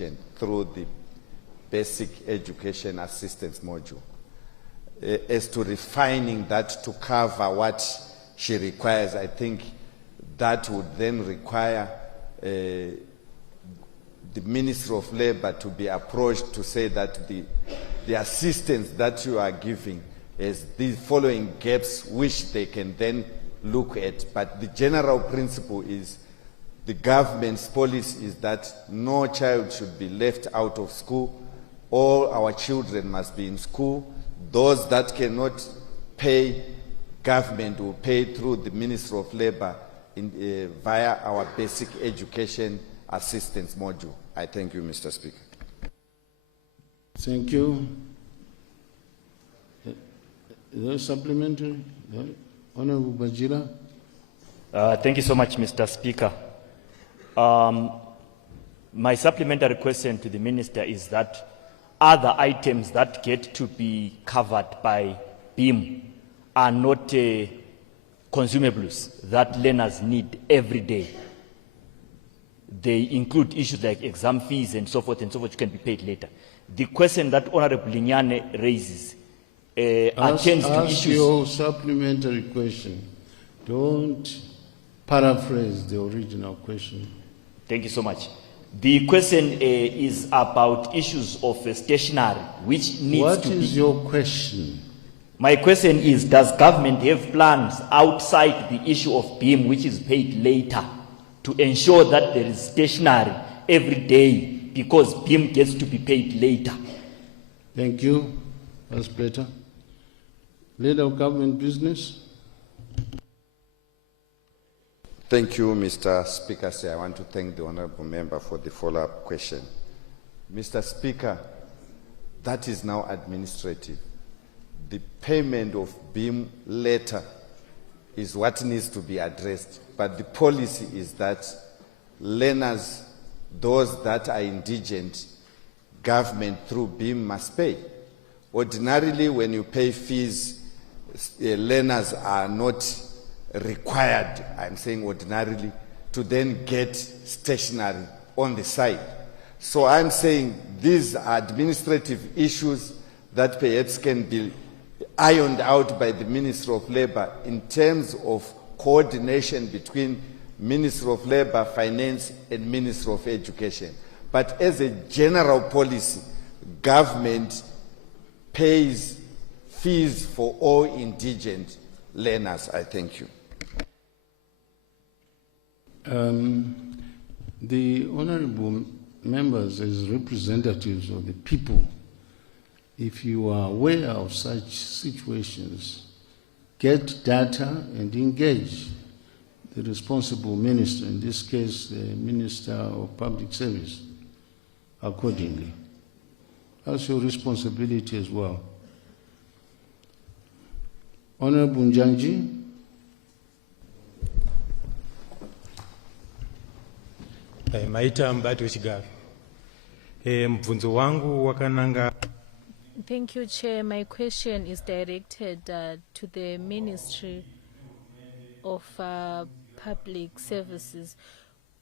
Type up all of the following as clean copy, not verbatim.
indigent through the basic education assistance module. As to refining that to cover what she requires, I think that would then require the Ministry of Labour to be approached to say that the assistance that you are giving is the following gaps which they can then look at. But the general principle is the government's policy is that no child should be left out of school. All our children must be in school. Those that cannot pay, government will pay through the Ministry of Labour via our basic education assistance module. I thank you, Mr. Speaker. Thank you. Is there a supplementary? Honorable Bajira. Thank you so much, Mr. Speaker. My supplementary question to the Minister is that other items that get to be covered by BEAM are not consumables that learners need every day. They include issues like exam fees and so forth, which can be paid later. The question that Honorable Linyane raises attends to issues. Ask your supplementary question. Don't paraphrase the original question. Thank you so much. The question is about issues of stationery, which needs What to be... What is your question? My question is, does government have plans outside the issue of BEAM, which is paid later, to ensure that there is stationery every day because BEAM gets to be paid later? Thank you. That's better. Leader of Government Business. Thank you, Mr. Speaker. I want to thank the Honourable Member for the follow-up question. Mr. Speaker, that is now administrative. The payment of BEAM later is what needs to be addressed. But the policy is that learners, those that are indigent, government through BEAM must pay. Ordinarily, when you pay fees, learners are not required, I'm saying ordinarily, to then get stationery on the side. So I'm saying these are administrative issues that perhaps can be ironed out by the Ministry of Labour in terms of coordination between Ministry of Labour, Finance and Ministry of Education. But as a general policy, government pays fees for all indigent learners. I thank you. The honourable members, as representatives of the people, if you are aware of such situations, get data and engage the responsible minister, in this case the Minister of Public Service, accordingly. That's your responsibility as well. Honourable Njanji. Maita Mbatu Chigavi. Mvunzo wangu wakananga. Thank you, Chair. My question is directed to the Ministry of Public Services.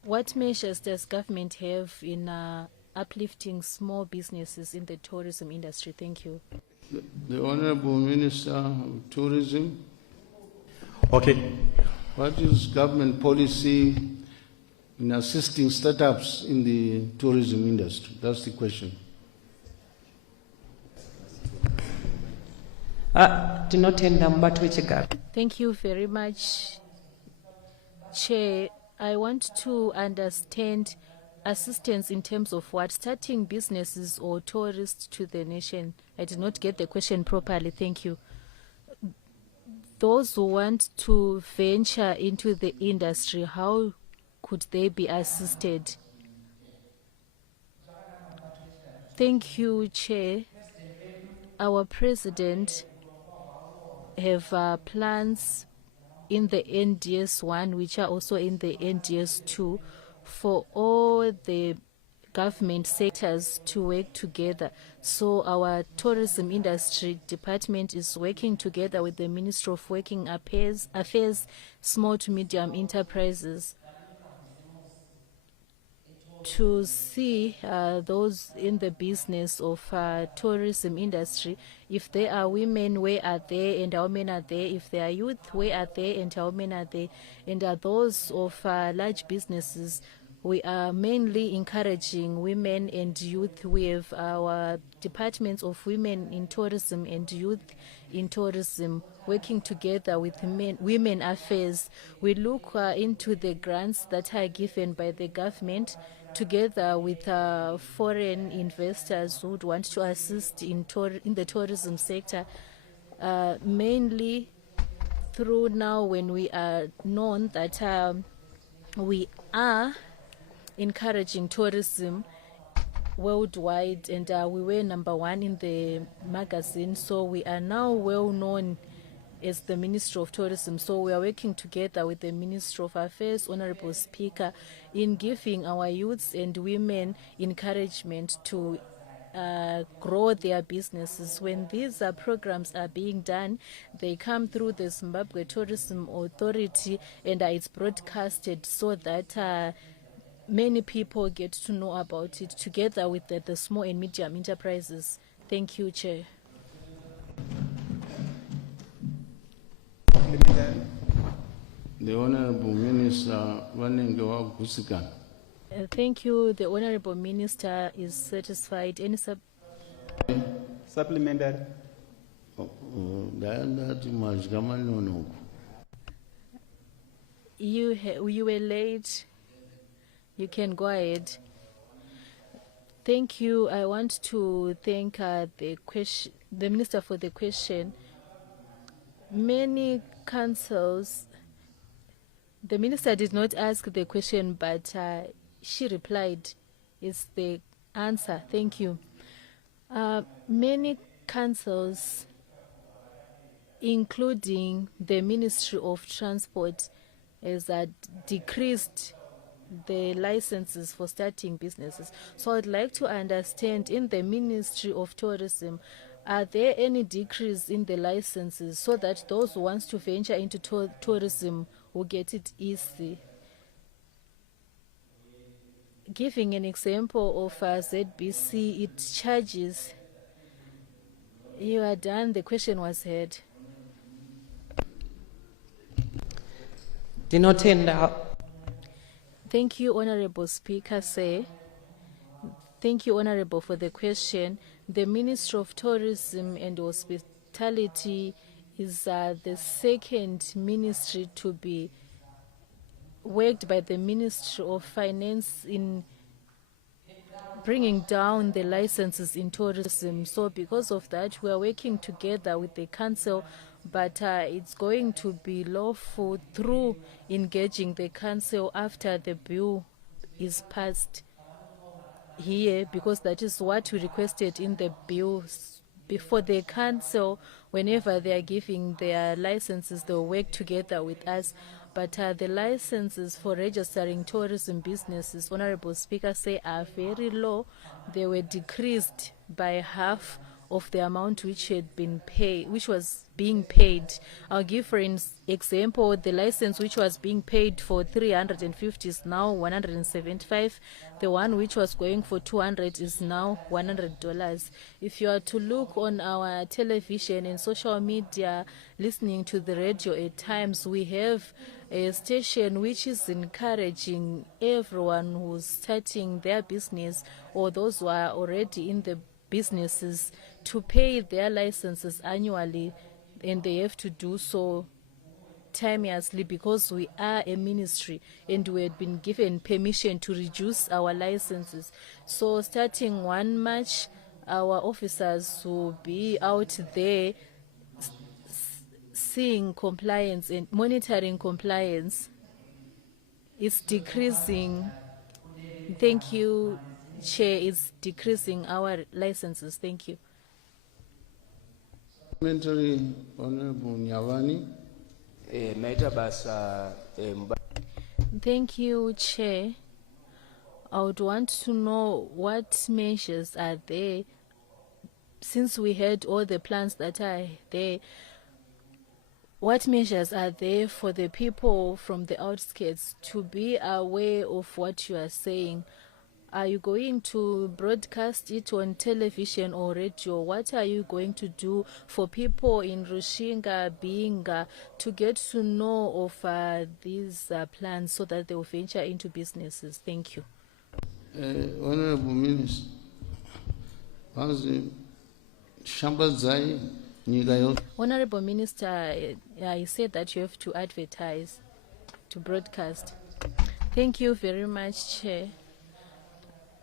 What measures does government have in uplifting small businesses in the tourism industry? Thank you. The Honourable Minister of Tourism. Okay. What is government policy in assisting startups in the tourism industry? That's the question. Thank you very much, Chair. I want to understand assistance in terms of what? Starting businesses or tourists to the nation? I did not get the question properly. Thank you. Those who want to venture into the industry, how could they be assisted? Thank you, Chair. Our President have plans in the NDS 1, which are also in the NDS 2, for all the government sectors to work together. So our tourism industry department is working together with the Ministry of Working Affairs, Small to Medium Enterprises. to see those in the business of tourism industry. If there are women, where are they and how many are there? If there are youth, where are they and how many are there? And are those of large businesses, we are mainly encouraging women and youth. We have our departments of women in tourism and youth in tourism working together with women affairs. We look into the grants that are given by the government together with foreign investors who would want to assist in the tourism sector, mainly through now when we are known that we are encouraging tourism worldwide, and we were #1 in the magazine, so we are now well known as the Ministry of Tourism. So we are working together with the Ministry of Affairs, Honorable Speaker, in giving our youths and women encouragement to grow their businesses. When these programs are being done, they come through the Zimbabwe Tourism Authority, and it's broadcasted so that many people get to know about it together with the small and medium enterprises. Thank you, Chair. The Honorable Minister Vanenge Wagusika. Thank you. The Honorable Minister is satisfied. Any Supplementary. You were late. You can go ahead. Thank you. I want to thank the Minister for the question. Many councils, the Minister did not ask the question, but she replied. Is the answer. Thank you. Many councils, including the Ministry of Transport, has decreased the licenses for starting businesses. So I'd like to understand, in the Ministry of Tourism, are there any decrease in the licenses so that those who want to venture into tourism will get it easy? Giving an example of ZBC, it charges. You are done. The question was heard. Thank you, Honorable Speaker. Thank you, Honorable, for the question. The Ministry of Tourism and Hospitality is the second ministry to be worked by the Ministry of Finance in bringing down the licenses in tourism. So because of that, we are working together with the council, but it's going to be lawful through engaging the council after the bill is passed here, because that is what we requested in the bill. Before the council, whenever they are giving their licenses, they'll work together with us. But the licenses for registering tourism businesses, Honorable Speaker, are very low. They were decreased by half of the amount which had been paid, which was being paid. I'll give for example, the license which was being paid for 350 is now $175. The one which was going for $200 is now $100. If you are to look on our television and social media, listening to the radio at times, we have a station which is encouraging everyone who's starting their business or those who are already in the businesses to pay their licenses annually, and they have to do so timeously because we are a ministry and we had been given permission to reduce our licenses. So starting 1 March, our officers will be out there seeing compliance and monitoring compliance. It's decreasing. Thank you, Chair. It's decreasing our licenses. Thank you. Parliamentary Honorable Nyavani. Thank you, Chair. I would want to know what measures are there, since we had all the plans that are there. What measures are there for the people from the outskirts to be aware of what you are saying? Are you going to broadcast it on television or radio? What are you going to do for people in Rushinga, Binga, to get to know of these plans so that they will venture into businesses? Thank you. Honorable Minister, Honorable Minister, I said that you have to advertise, to broadcast. Thank you very much, Chair.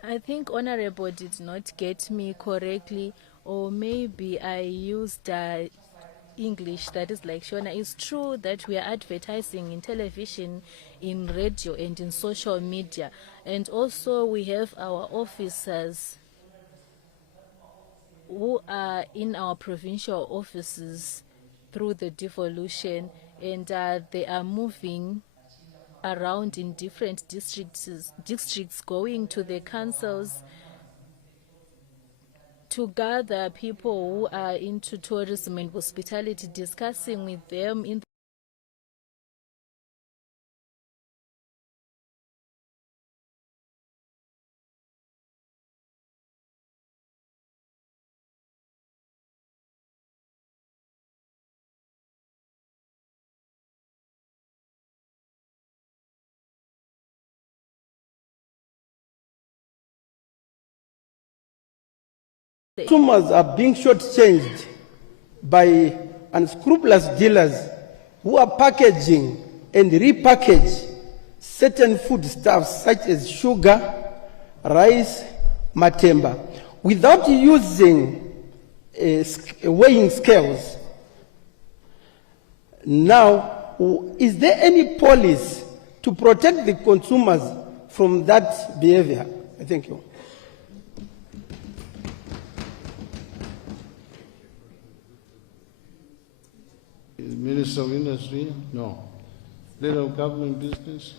I think Honorable did not get me correctly, or maybe I used English that is like Shona. It's true that we are advertising in television, in radio, and in social media. And also we have our officers who are in our provincial offices through the devolution, and they are moving around in different districts, going to the councils to gather people who are into tourism and hospitality, discussing with them in Consumers are being shortchanged by unscrupulous dealers who are packaging and repackage certain foodstuffs such as sugar, rice, matemba, without using weighing scales. Now, is there any policy to protect the consumers from that behavior? Thank you. Minister of Industry? No. Leader of Government Business?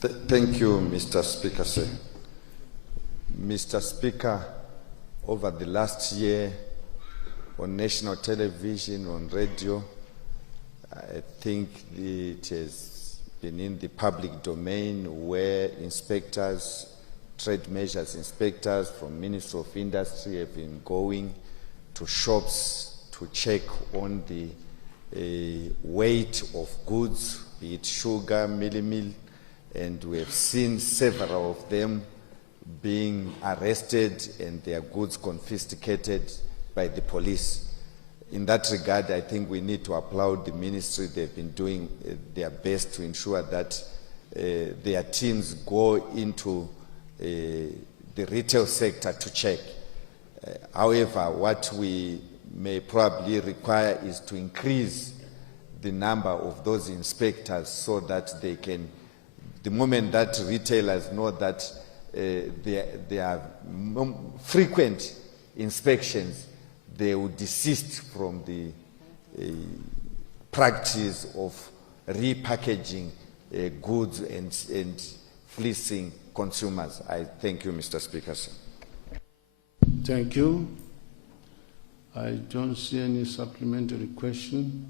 Thank you, Mr. Speaker, sir. Mr. Speaker, over the last year, on national television, on radio, I think it has been in the public domain where inspectors, trade measures inspectors from Ministry of Industry have been going to shops to check on the weight of goods, be it sugar, meal, and we have seen several of them being arrested and their goods confiscated by the police. In that regard, I think we need to applaud the ministry. They've been doing their best to ensure that their teams go into the retail sector to check. However, what we may probably require is to increase the number of those inspectors so that they can, the moment that retailers know that there are frequent inspections, they will desist from the practice of repackaging goods and fleecing consumers. I thank you, Mr. Speaker, sir. Thank you. I don't see any supplementary question.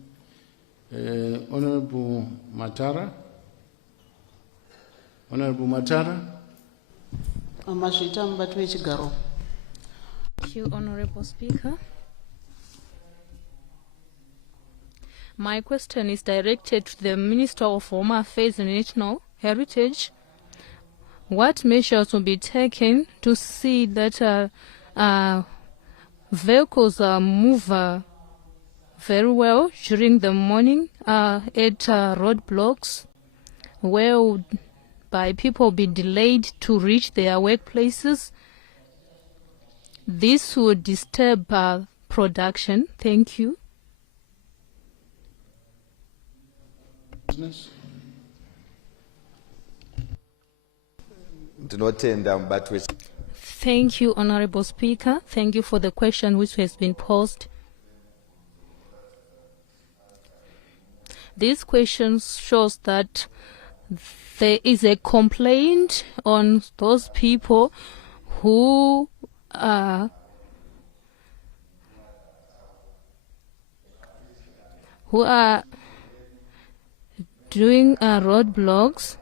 Honorable Matara? Honorable Matara? Thank you, Honorable Speaker. My question is directed to the Minister of Home Affairs and National Heritage. What measures will be taken to see that vehicles move very well during the morning at roadblocks, whereby people be delayed to reach their workplaces? This would disturb production. Thank you. Business? Thank you, Honorable Speaker. Thank you for the question which has been posed. This question shows that there is a complaint on those people who are doing roadblocks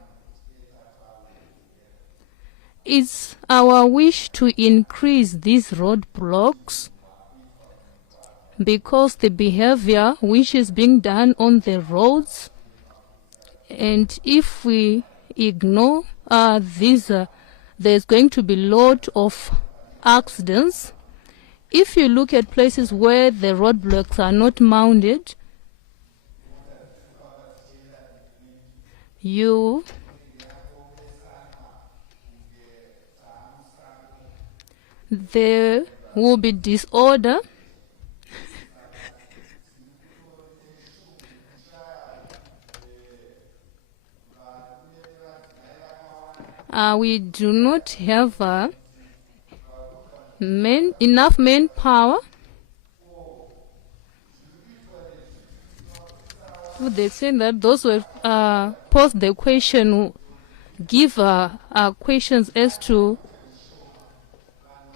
it's our wish to increase these roadblocks because the behavior which is being done on the roads, and if we ignore these, there's going to be a lot of accidents. If you look at places where the roadblocks are not mounted, there will be disorder. We do not have enough manpower to the extent that those who pose the question give questions as to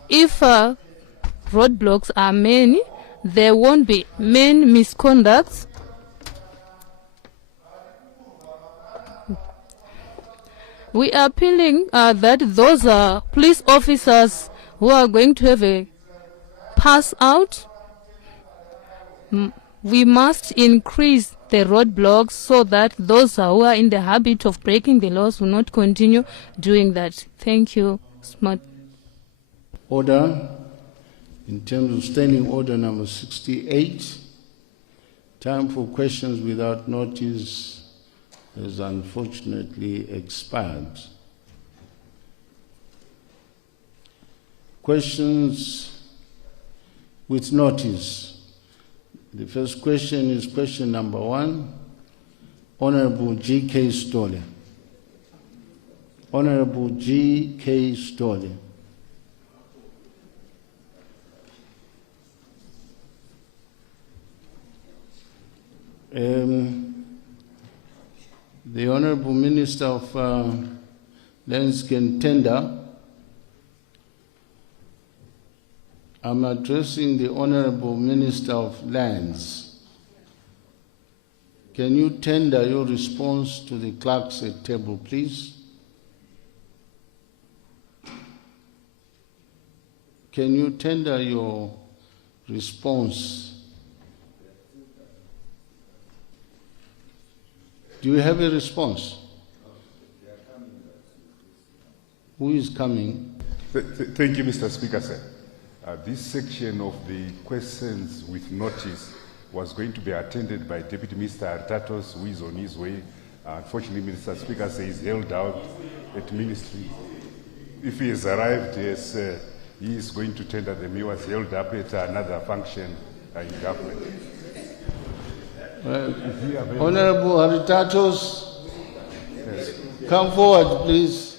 if roadblocks are many, there won't be many misconducts. We are appealing that those police officers who are going to have a pass out, we must increase the roadblocks so that those who are in the habit of breaking the laws will not continue doing that. Thank you. Smart. Order, in terms of standing order number 68, time for questions without notice has unfortunately expired. Questions with notice. The first question is question number 1, Honorable G.K. Stolle. Honorable G.K. Stolle. The Honorable Minister of Lands can tender. I'm addressing the Honorable Minister of Lands. Can you tender your response to the clerks at table, please? Can you tender your response? Do you have a response? Who is coming? Thank you, Mr. Speaker, sir. This section of the questions with notice was going to be attended by Deputy Minister Artatos, who is on his way. Unfortunately, Mr. Speaker says he's held out at ministry. If he has arrived, yes, he is going to tender them. He was held up at another function in government. Honorable Artatos, Yes. come forward, please.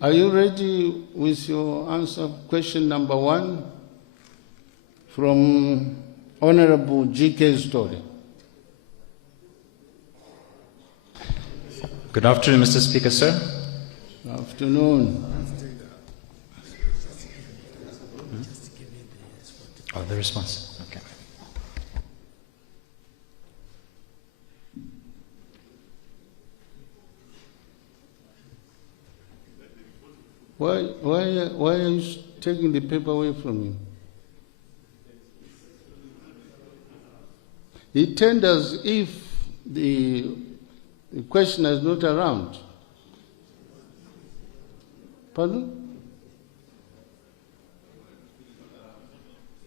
Are you ready with your answer? Question number 1 from Honorable G.K. Stolle. Good afternoon, Mr. Speaker, sir. Good afternoon. Oh, the response. Okay. Why are you taking the paper away from him? He tenders if the questioner is not around. Pardon?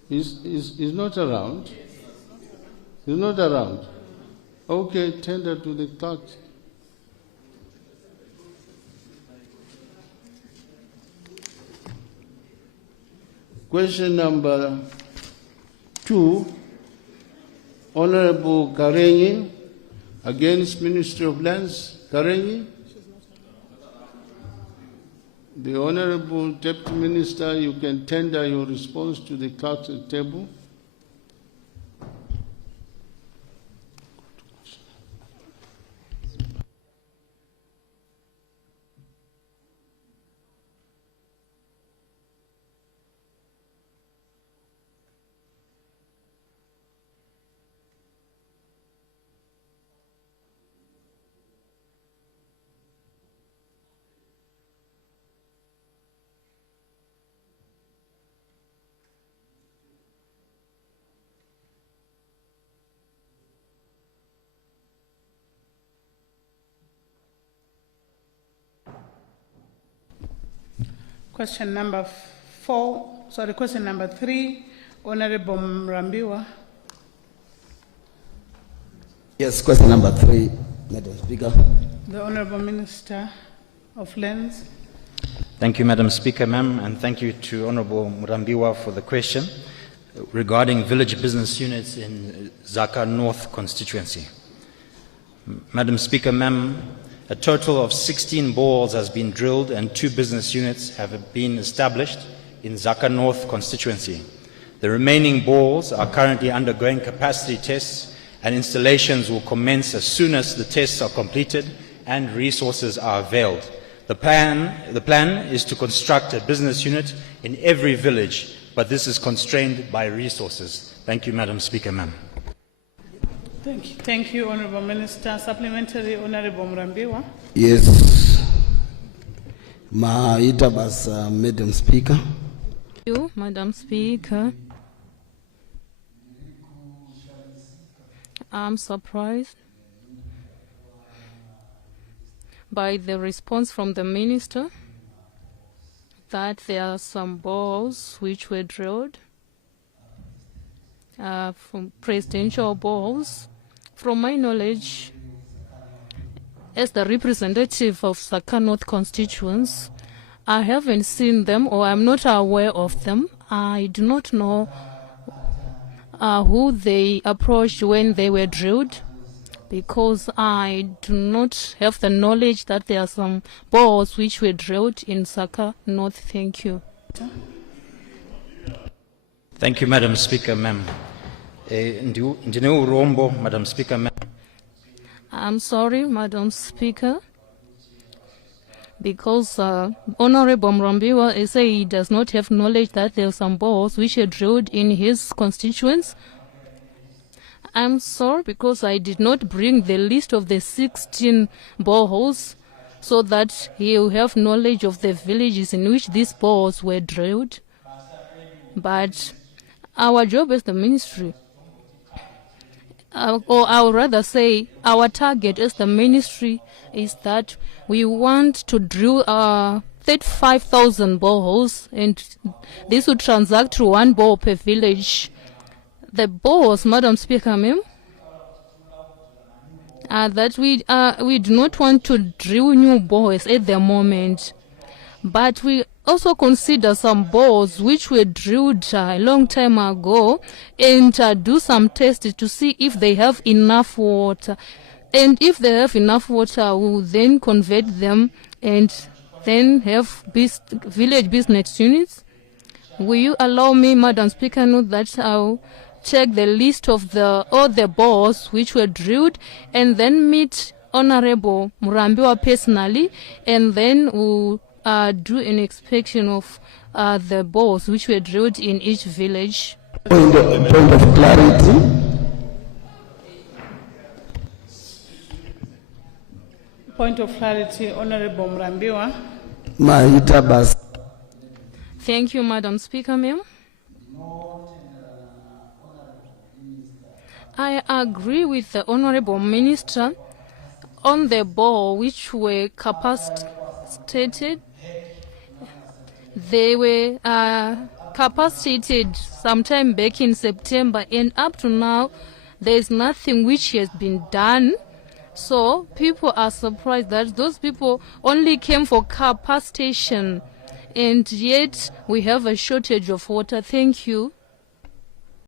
He's not around. He's not around. Okay, tender to the clerk. Question number 2, Honorable Karenyi, against Ministry of Lands. Karenyi? The Honorable Deputy Minister, you can tender your response to the clerk's table. Question number 3, Honorable Mrambiwa. Yes, question number 3, Madam Speaker. The Honorable Minister of Lands. Thank you, Madam Speaker, ma'am, and thank you to Honorable Murambiwa for the question regarding village business units in Zaka North constituency. Madam Speaker, ma'am, a total of 16 boreholes has been drilled and 2 business units have been established in Zaka North constituency. The remaining boreholes are currently undergoing capacity tests, and installations will commence as soon as the tests are completed and resources are availed. The plan is to construct a business unit in every village, but this is constrained by resources. Thank you, Madam Speaker, ma'am. Thank you, Honorable Minister. Supplementary, Honorable Mrambiwa. Yes. Madam Speaker. Thank you, Madam Speaker. I'm surprised by the response from the minister that there are some boreholes which were drilled from presidential boreholes. From my knowledge, as the representative of Zaka North constituents, I haven't seen them, or I'm not aware of them. I do not know who they approached when they were drilled, because I do not have the knowledge that there are some boreholes which were drilled in Zaka North. Thank you. Thank you, Madam Speaker, ma'am. Madam Speaker, ma'am. I'm sorry, Madam Speaker, because Honorable Mrambiwa say he does not have knowledge that there are some boreholes which are drilled in his constituents. I'm sorry, because I did not bring the list of the 16 boreholes so that he will have knowledge of the villages in which these boreholes were drilled. But our job as the ministry, or I would rather say our target as the ministry, is that we want to drill 35,000 boreholes, and this would transact to 1 borehole per village. The boreholes, Madam Speaker, ma'am, that we do not want to drill new boreholes at the moment, but we also consider some boreholes which were drilled a long time ago, and do some tests to see if they have enough water. And if they have enough water, we will then convert them and then have village business units. Will you allow me, Madam Speaker, know that I'll check the list of all the boreholes which were drilled, and then meet Honorable Murambiwa personally, and then we'll do an inspection of the boreholes which were drilled in each village. Point of clarity. Point of clarity, Honorable Mrambiwa. Thank you, Madam Speaker, ma'am. I agree with the Honorable Minister on the borehole which were capacitated. They were capacitated sometime back in September, and up to now there is nothing which has been done. So people are surprised that those people only came for capacitation, and yet we have a shortage of water. Thank you.